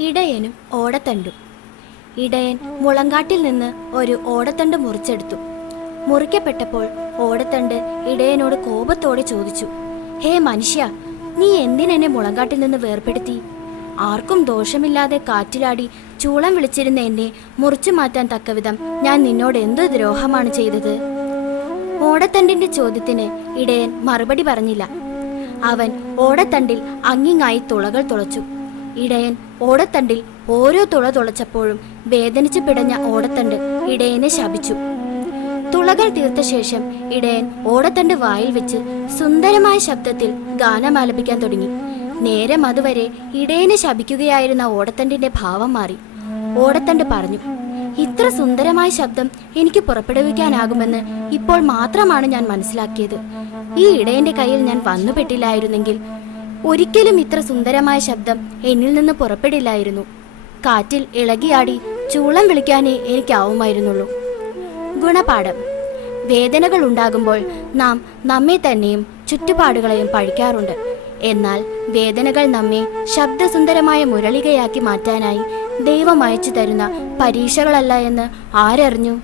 ഇടയനും ഓടത്തണ്ടും. ഇടയൻ മുളങ്കാട്ടിൽ നിന്ന് ഒരു ഓടത്തണ്ട് മുറിച്ചെടുത്തു. മുറിക്കപ്പെട്ടപ്പോൾ ഓടത്തണ്ട് ഇടയനോട് കോപത്തോടെ ചോദിച്ചു ഹേ മനുഷ്യ നീ എന്തിനെന്നെ മുളങ്കാട്ടിൽ നിന്ന് വേർപ്പെടുത്തി? ആർക്കും ദോഷമില്ലാതെ കാറ്റിലാടി ചൂളം വിളിച്ചിരുന്ന എന്നെ മുറിച്ചു മാറ്റാൻ തക്കവിധം ഞാൻ നിന്നോട് എന്ത് ദ്രോഹമാണ് ചെയ്തത്? ഓടത്തണ്ടിന്റെ ചോദ്യത്തിന് ഇടയൻ മറുപടി പറഞ്ഞില്ല. അവൻ ഓടത്തണ്ടിൽ അങ്ങിങ്ങായി തുളകൾ തുളച്ചു. ഇടയൻ ഓടത്തണ്ടിൽ ഓരോ തുള തുളച്ചപ്പോഴും വേദനിച്ചു പിടഞ്ഞ ഓടത്തണ്ട് ഇടയനെ ശപിച്ചു. തുളകൾ തീർത്ത ശേഷം ഇടയൻ ഓടത്തണ്ട് വായിൽ വെച്ച് സുന്ദരമായ ശബ്ദത്തിൽ ഗാനം ആലപിക്കാൻ തുടങ്ങി. നേരം അതുവരെ ഇടയനെ ശപിക്കുകയായിരുന്ന ഓടത്തണ്ടിന്റെ ഭാവം മാറി. ഓടത്തണ്ട് പറഞ്ഞു ഇത്ര സുന്ദരമായ ശബ്ദം എനിക്ക് പുറപ്പെടുവിക്കാനാകുമെന്ന് ഇപ്പോൾ മാത്രമാണ് ഞാൻ മനസ്സിലാക്കിയത്. ഈ ഇടയന്റെ കയ്യിൽ ഞാൻ വന്നുപെട്ടില്ലായിരുന്നെങ്കിൽ ഒരിക്കലും ഇത്ര സുന്ദരമായ ശബ്ദം എന്നിൽ നിന്ന് പുറപ്പെടില്ലായിരുന്നു. കാറ്റിൽ ഇളകിയാടി ചൂളം വിളിക്കാനേ എനിക്കാവുമായിരുന്നുള്ളൂ. ഗുണപാഠം. വേദനകൾ ഉണ്ടാകുമ്പോൾ നാം നമ്മെ തന്നെയും ചുറ്റുപാടുകളെയും പഴിക്കാറുണ്ട്. എന്നാൽ വേദനകൾ നമ്മെ ശബ്ദസുന്ദരമായ മുരളികയാക്കി മാറ്റാനായി ദൈവം അയച്ചു തരുന്ന പരീക്ഷകളല്ല എന്ന് ആരറിഞ്ഞു?